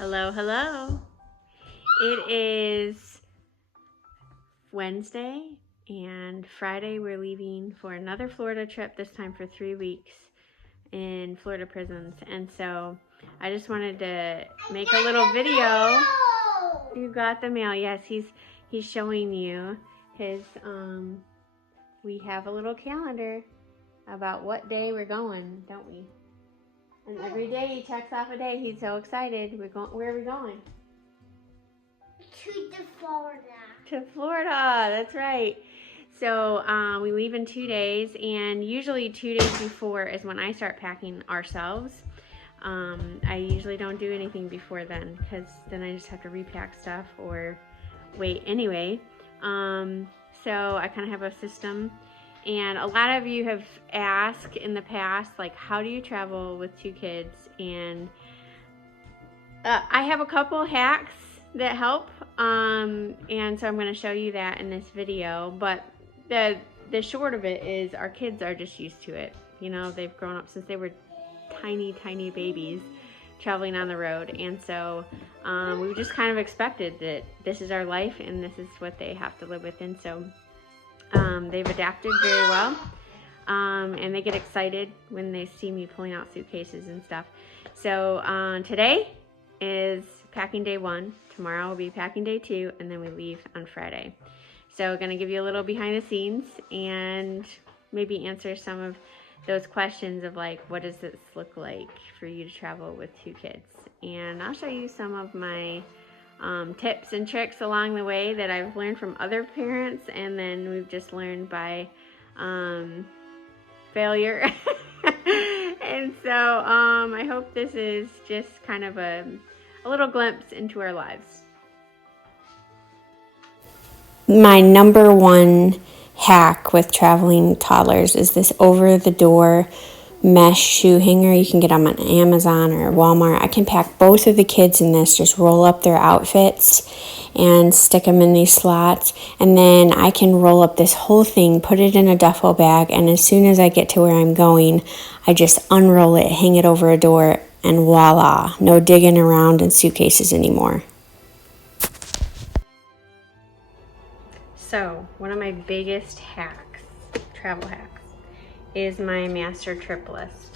Hello, hello. It is Wednesday, and Friday we're leaving for another Florida trip, this time for 3 weeks in Florida prisons. And so I just wanted to make a little video. You got the mail. Yes, he's showing you his we have a little calendar about what day we're going, don't we? And every day he checks off a day. He's so excited. Where are we going? To Florida. To Florida, that's right. So we leave in 2 days, and usually 2 days before is when I start packing ourselves. I usually don't do anything before then, because then I just have to repack stuff or wait anyway. So I kind of have a system. And a lot of you have asked in the past, like, how do you travel with 2 kids? And I have a couple hacks that help, and so I'm going to show you that in this video. But the short of it is our kids are just used to it. You know, they've grown up since they were tiny babies traveling on the road, and so we've just kind of expected that this is our life and this is what they have to live with. And so they've adapted very well, and they get excited when they see me pulling out suitcases and stuff. So today is packing day 1. Tomorrow will be packing day 2, and then we leave on Friday. So going to give you a little behind the scenes and maybe answer some of those questions of, like, what does this look like for you to travel with 2 kids? And I'll show you some of my tips and tricks along the way that I've learned from other parents, and then we've just learned by failure. And so I hope this is just kind of a little glimpse into our lives. My number one hack with traveling toddlers is this over-the-door mesh shoe hanger you can get on Amazon or Walmart. I can pack both of the kids in this, just roll up their outfits and stick them in these slots, and then I can roll up this whole thing, put it in a duffel bag, and as soon as I get to where I'm going, I just unroll it, hang it over a door, and voila, no digging around in suitcases anymore. So one of my biggest hacks, travel hacks, is my master trip list.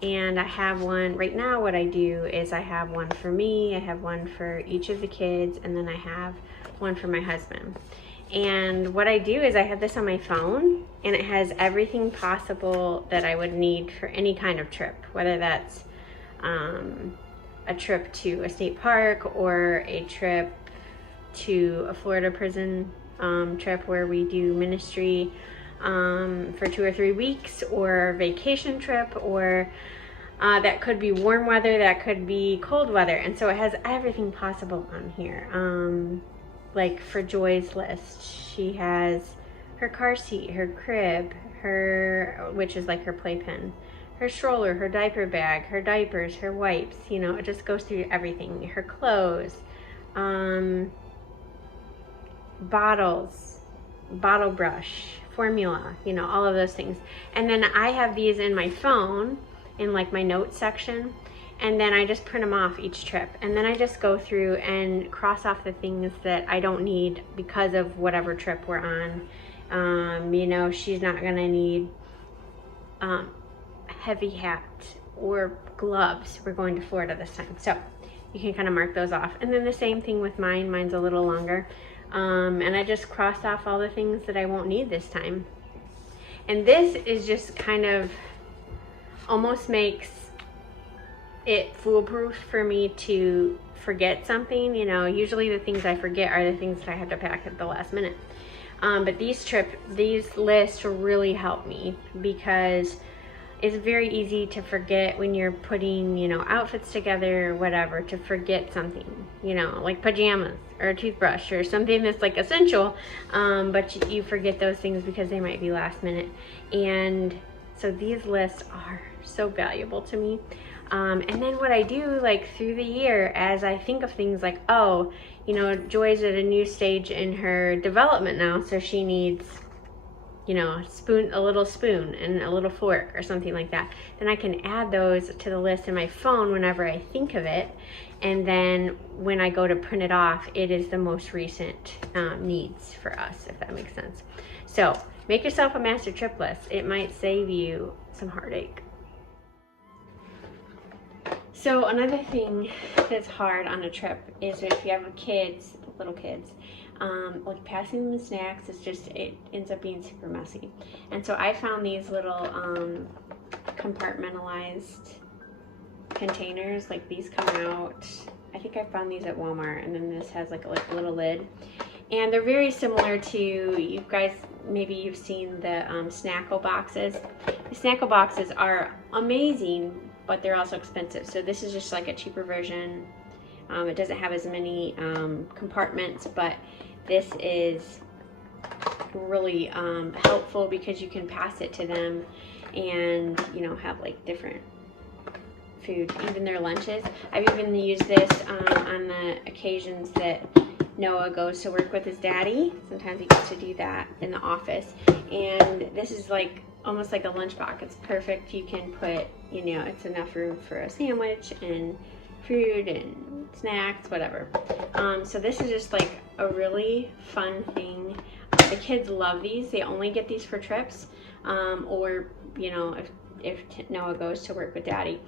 And I have one right now. What I do is I have one for me, I have one for each of the kids, and then I have one for my husband. And what I do is I have this on my phone, and it has everything possible that I would need for any kind of trip, whether that's a trip to a state park or a trip to a Florida prison trip where we do ministry for 2 or 3 weeks, or vacation trip, or that could be warm weather, that could be cold weather. And so it has everything possible on here. Like for Joy's list, she has her car seat, her crib, which is like her playpen, her stroller, her diaper bag, her diapers, her wipes, you know, it just goes through everything, her clothes, bottles, bottle brush, formula, you know, all of those things. And then I have these in my phone in like my notes section, and then I just print them off each trip, and then I just go through and cross off the things that I don't need because of whatever trip we're on. You know, she's not gonna need a heavy hat or gloves. We're going to Florida this time, so you can kind of mark those off. And then the same thing with mine's a little longer. And I just cross off all the things that I won't need this time. And this is just kind of almost makes it foolproof for me to forget something. You know, usually the things I forget are the things that I have to pack at the last minute. But these lists really help me, because it's very easy to forget when you're putting, you know, outfits together or whatever, to forget something, you know, like pajamas or a toothbrush or something that's like essential, but you forget those things because they might be last minute. And so these lists are so valuable to me. And then what I do, like through the year, as I think of things like, oh, you know, Joy's at a new stage in her development now, so she needs you know, a little spoon and a little fork or something like that, then I can add those to the list in my phone whenever I think of it. And then when I go to print it off, it is the most recent needs for us, if that makes sense. So make yourself a master trip list. It might save you some heartache. So another thing that's hard on a trip is if you have kids, little kids, like passing them the snacks, it ends up being super messy. And so I found these little compartmentalized containers, like these come out, I think I found these at Walmart, and then this has like a little lid. And they're very similar to, you guys, maybe you've seen the Snackle boxes. The Snackle boxes are amazing, but they're also expensive. So this is just like a cheaper version. It doesn't have as many compartments, but this is really helpful because you can pass it to them and, you know, have like different food, even their lunches. I've even used this on the occasions that Noah goes to work with his daddy. Sometimes he gets to do that in the office. And this is like almost like a lunchbox. It's perfect. You can put, you know, it's enough room for a sandwich and fruit and snacks, whatever. So this is just like a really fun thing. The kids love these. They only get these for trips, or, you know, if Noah goes to work with daddy.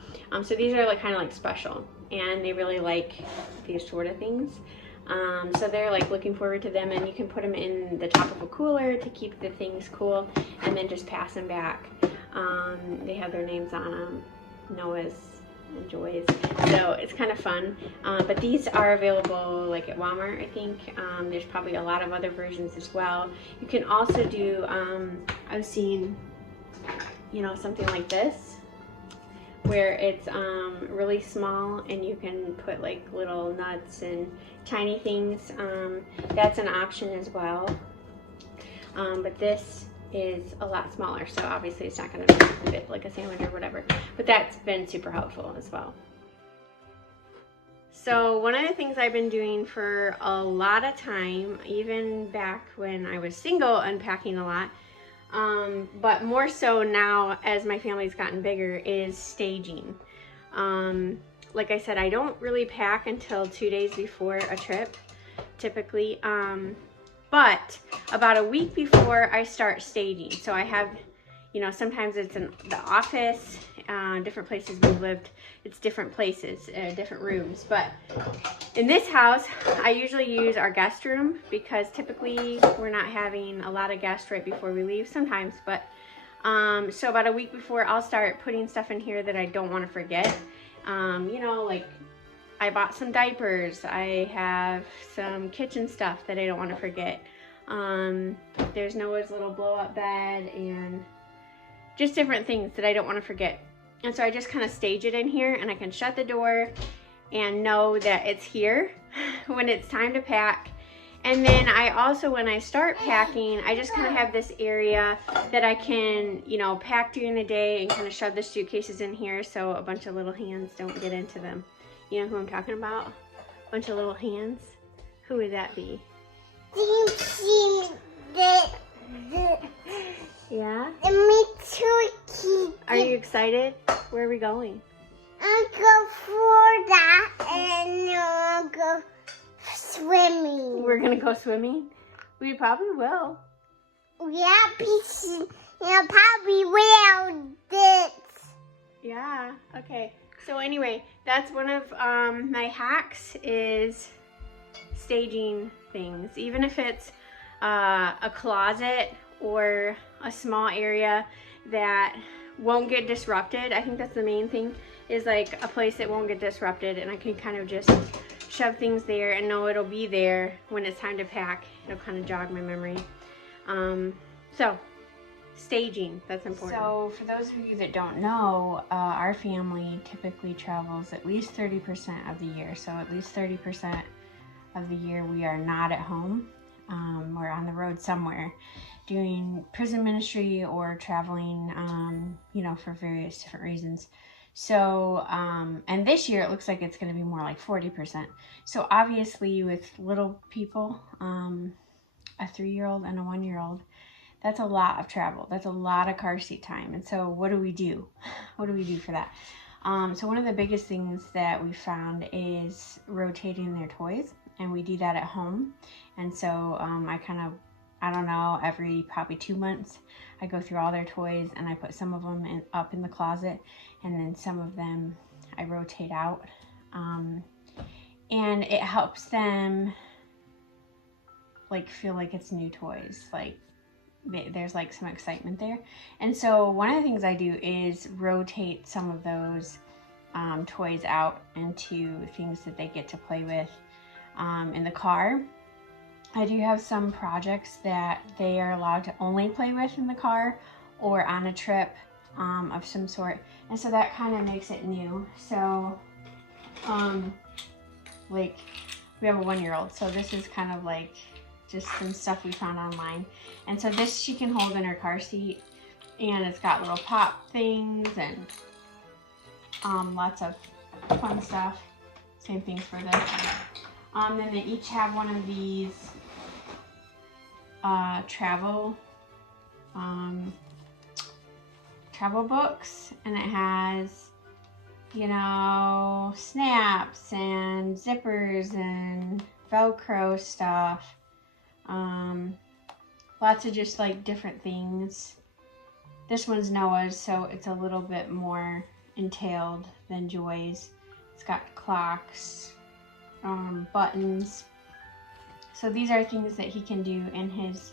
So these are like kind of like special, and they really like these sort of things. So they're like looking forward to them, and you can put them in the top of a cooler to keep the things cool, and then just pass them back. They have their names on them, Noah's and Joy's, so it's kind of fun. But these are available like at Walmart, I think. There's probably a lot of other versions as well. You can also do, I've seen, you know, something like this, where it's really small and you can put like little nuts and tiny things. That's an option as well. But this is a lot smaller, so obviously it's not going to fit like a sandwich or whatever. But that's been super helpful as well. So one of the things I've been doing for a lot of time, even back when I was single, unpacking a lot, but more so now as my family's gotten bigger, is staging. Like I said, I don't really pack until 2 days before a trip, typically. But about a week before I start staging. So I have, you know, sometimes it's in the office, different places we've lived, it's different places, different rooms. But in this house, I usually use our guest room because typically we're not having a lot of guests right before we leave, sometimes. But so about a week before, I'll start putting stuff in here that I don't want to forget. You know, like I bought some diapers. I have some kitchen stuff that I don't want to forget. There's Noah's little blow-up bed and just different things that I don't want to forget. And so I just kind of stage it in here, and I can shut the door and know that it's here when it's time to pack. And then I also, when I start packing, I just kind of have this area that I can, you know, pack during the day and kind of shove the suitcases in here so a bunch of little hands don't get into them. You know who I'm talking about? A bunch of little hands? Who would that be? Yeah? Are you excited? Where are we going? I'll go for that, and I'll go swimming. We're gonna go swimming? We probably will. Yeah, probably will this. Yeah, okay. So anyway, that's one of my hacks, is staging things. Even if it's a closet or a small area that won't get disrupted. I think that's the main thing, is like a place that won't get disrupted, and I can kind of just shove things there and know it'll be there when it's time to pack. It'll kind of jog my memory. So staging, that's important. So for those of you that don't know, our family typically travels at least 30% of the year. So at least 30% of the year we are not at home. We're on the road somewhere doing prison ministry or traveling, you know, for various different reasons. So, and this year it looks like it's going to be more like 40%. So obviously with little people, a 3-year-old and a 1-year-old, that's a lot of travel. That's a lot of car seat time. And so what do we do? What do we do for that? So one of the biggest things that we found is rotating their toys, and we do that at home. And so I don't know, every probably 2 months, I go through all their toys and I put some of them up in the closet, and then some of them I rotate out. And it helps them like feel like it's new toys, like there's like some excitement there. And so one of the things I do is rotate some of those toys out into things that they get to play with in the car. I do have some projects that they are allowed to only play with in the car or on a trip of some sort, and so that kind of makes it new. So like we have a 1-year-old, so this is kind of like just some stuff we found online. And so this she can hold in her car seat, and it's got little pop things and lots of fun stuff. Same thing for this. Then they each have one of these travel books, and it has, you know, snaps and zippers and Velcro stuff. Lots of just like different things. This one's Noah's, so it's a little bit more entailed than Joy's. It's got clocks, buttons. So these are things that he can do in his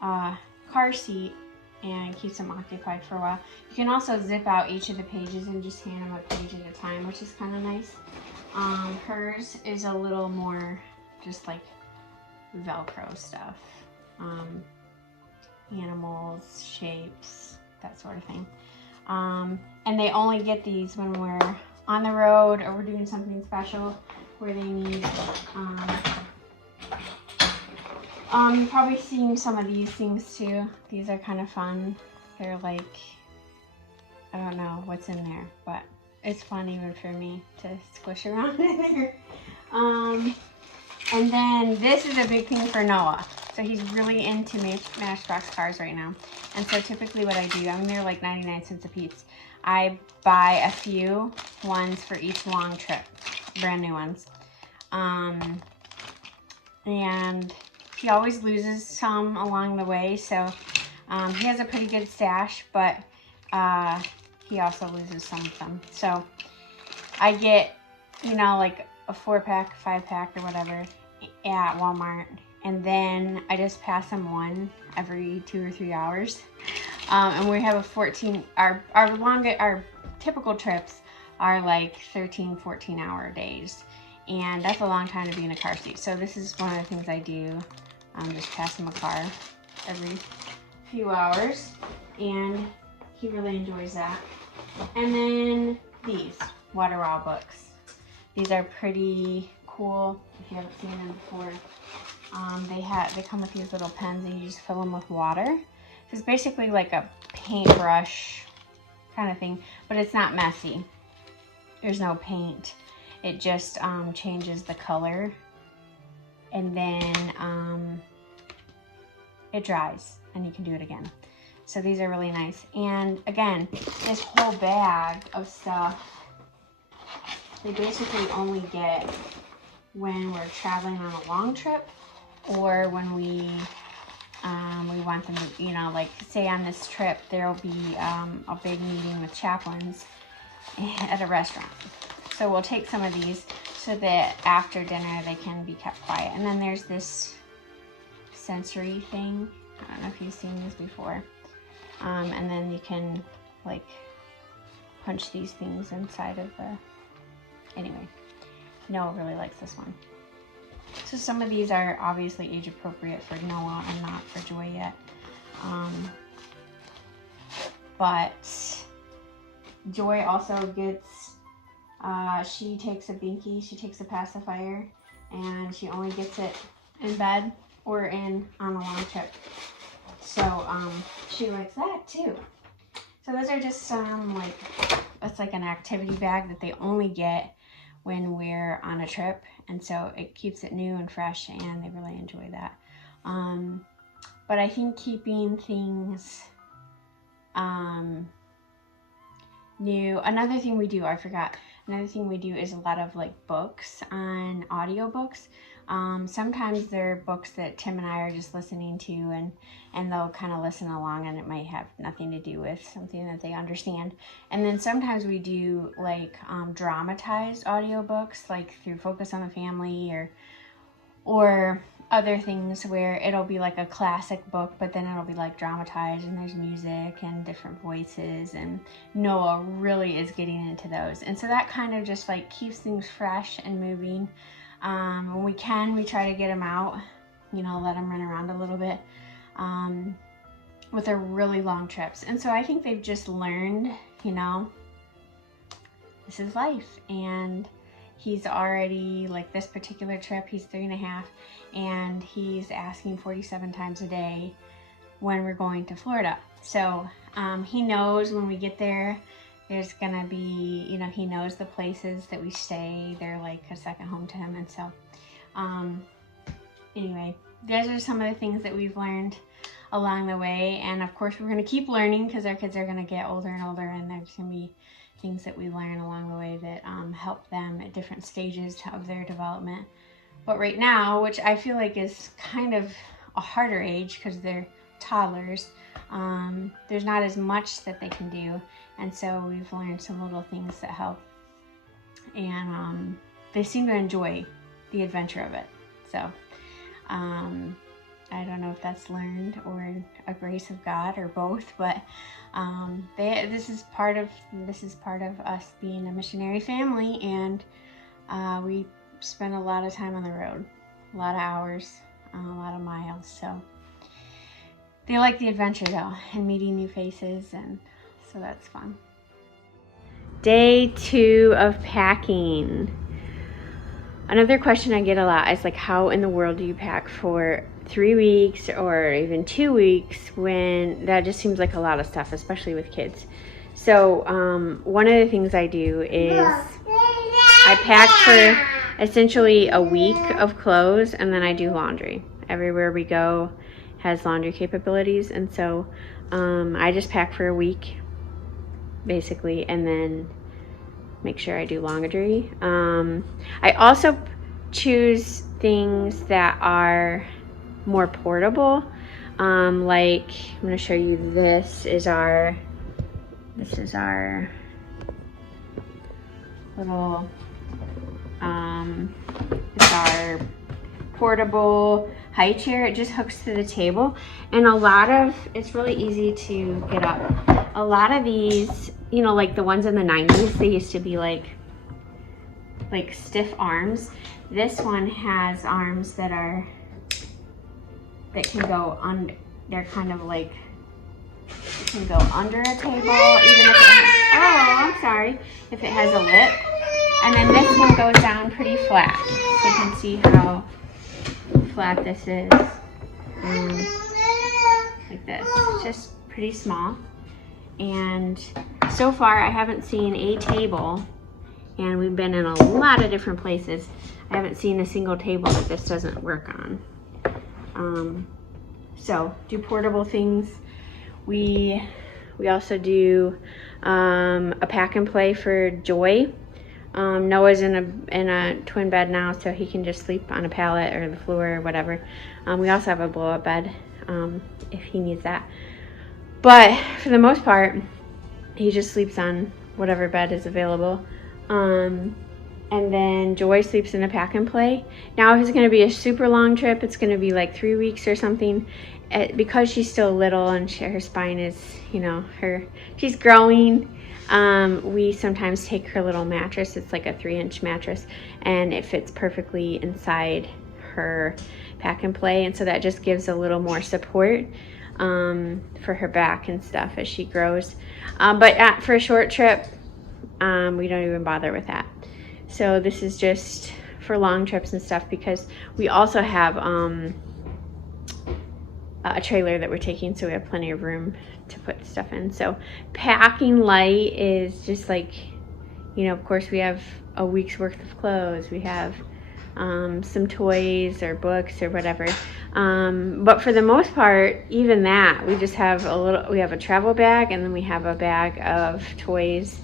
car seat and keeps him occupied for a while. You can also zip out each of the pages and just hand him a page at a time, which is kind of nice. Hers is a little more just like Velcro stuff. Animals, shapes, that sort of thing. And they only get these when we're on the road or we're doing something special where they need, you've probably seen some of these things too. These are kind of fun. They're like, I don't know what's in there, but it's fun even for me to squish around in there. And then this is a big thing for Noah. So he's really into Matchbox cars right now. And so typically what I do, I mean, they're like 99 cents a piece. I buy a few ones for each long trip, brand new ones. And he always loses some along the way. So he has a pretty good stash, but he also loses some of them. So I get, you know, like a 4-pack, 5-pack or whatever at Walmart, and then I just pass them one every 2 or 3 hours. And we have our typical trips are like 13, 14-hour days, and that's a long time to be in a car seat. So this is one of the things I do. Just pass him a car every few hours, and he really enjoys that. And then these Water Wow books. These are pretty cool if you haven't seen them before. They come with these little pens, and you just fill them with water. It's basically like a paintbrush kind of thing, but it's not messy. There's no paint. It just changes the color, and then it dries, and you can do it again. So these are really nice. And again, this whole bag of stuff, they basically only get when we're traveling on a long trip, or when we want them to, you know, like say on this trip there'll be a big meeting with chaplains at a restaurant. So we'll take some of these so that after dinner they can be kept quiet. And then there's this sensory thing. I don't know if you've seen these before. And then you can like punch these things inside of the, anyway, Noah really likes this one. So some of these are obviously age appropriate for Noah and not for Joy yet. But Joy also gets, she takes a binky, she takes a pacifier, and she only gets it in bed or on a long trip. So she likes that too. So those are just some it's like an activity bag that they only get when we're on a trip, and so it keeps it new and fresh, and they really enjoy that. But I think keeping things new. Another thing we do, I forgot. Another thing we do is a lot of like books on audiobooks. Sometimes they're books that Tim and I are just listening to, and they'll kind of listen along, and it might have nothing to do with something that they understand. And then sometimes we do like dramatized audiobooks, like through Focus on the Family or other things where it'll be like a classic book, but then it'll be like dramatized and there's music and different voices, and Noah really is getting into those. And so that kind of just like keeps things fresh and moving. When we can, we try to get him out, you know, let him run around a little bit with their really long trips. And so I think they've just learned, you know, this is life. And he's already, like this particular trip, he's 3.5, and he's asking 47 times a day when we're going to Florida. So he knows when we get there, there's gonna be, you know, he knows the places that we stay. They're like a second home to him. And so anyway, those are some of the things that we've learned along the way. And of course, we're gonna keep learning because our kids are gonna get older and older, and there's gonna be things that we learn along the way that help them at different stages of their development. But right now, which I feel like is kind of a harder age because they're toddlers, there's not as much that they can do. And so we've learned some little things that help. And they seem to enjoy the adventure of it. So I don't know if that's learned or a grace of God or both, but this is part of us being a missionary family, and we spend a lot of time on the road, a lot of hours, a lot of miles. So they like the adventure though, and meeting new faces, and so that's fun. Day 2 of packing. Another question I get a lot is like, how in the world do you pack for 3 weeks or even 2 weeks when that just seems like a lot of stuff, especially with kids? So one of the things I do is I pack for essentially a week of clothes, and then I do laundry. Everywhere we go has laundry capabilities, and so I just pack for a week basically, and then make sure I do laundry. I also choose things that are more portable. Like I'm going to show you, this is our little it's our portable high chair. It just hooks to the table, and it's really easy to get up. A lot of these, you know, like the ones in the 90s, they used to be like stiff arms. This one has arms that can go under. They're kind of like, it can go under a table, even if if it has a lip. And then this one goes down pretty flat. So you can see how flat this is. Like this, it's just pretty small. And so far I haven't seen a table, and we've been in a lot of different places. I haven't seen a single table that this doesn't work on. So do portable things. We also do a pack and play for Joy. Noah's in a twin bed now, so he can just sleep on a pallet or the floor or whatever. We also have a blow-up bed if he needs that. But for the most part, he just sleeps on whatever bed is available. And then Joy sleeps in a pack and play. Now, if it's going to be a super long trip, it's going to be like 3 weeks or something. Because she's still little and her spine is, you know, she's growing. We sometimes take her little mattress. It's like a 3-inch mattress, and it fits perfectly inside her pack and play. And so that just gives a little more support for her back and stuff as she grows. But for a short trip, we don't even bother with that. So this is just for long trips and stuff, because we also have a trailer that we're taking, so we have plenty of room to put stuff in. So packing light is just like, you know, of course we have a week's worth of clothes. We have some toys or books or whatever. But for the most part, even that, we just have we have a travel bag, and then we have a bag of toys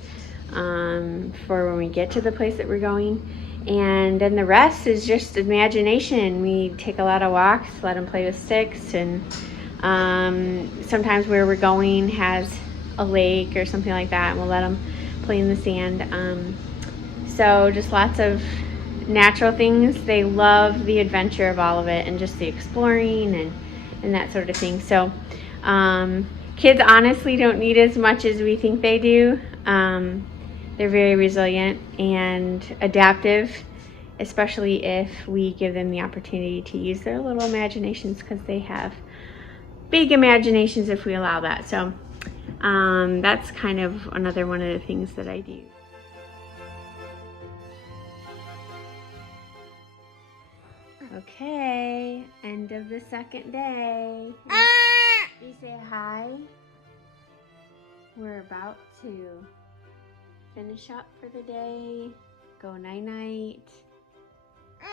for when we get to the place that we're going. And then the rest is just imagination. We take a lot of walks, let them play with sticks, and sometimes where we're going has a lake or something like that, and we'll let them play in the sand. So just lots of natural things. They love the adventure of all of it, and just the exploring and that sort of thing. So kids honestly don't need as much as we think they do. They're very resilient and adaptive, especially if we give them the opportunity to use their little imaginations, because they have big imaginations if we allow that. So that's kind of another one of the things that I do. Okay, end of the second day. You say hi. We're about to finish up for the day, go night-night,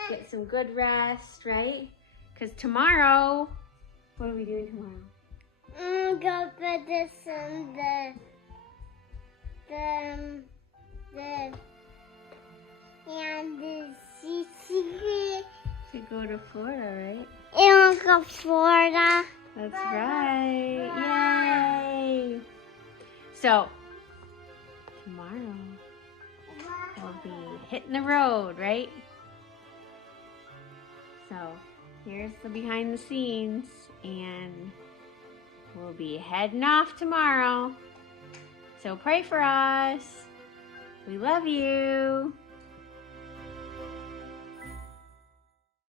get some good rest, right? Because tomorrow, what are we doing tomorrow? Go put this in the secret. To go to Florida, right? And go Florida. That's right. Yay! So, tomorrow we'll be hitting the road, right? So, here's the behind the scenes, and we'll be heading off tomorrow. So pray for us. We love you.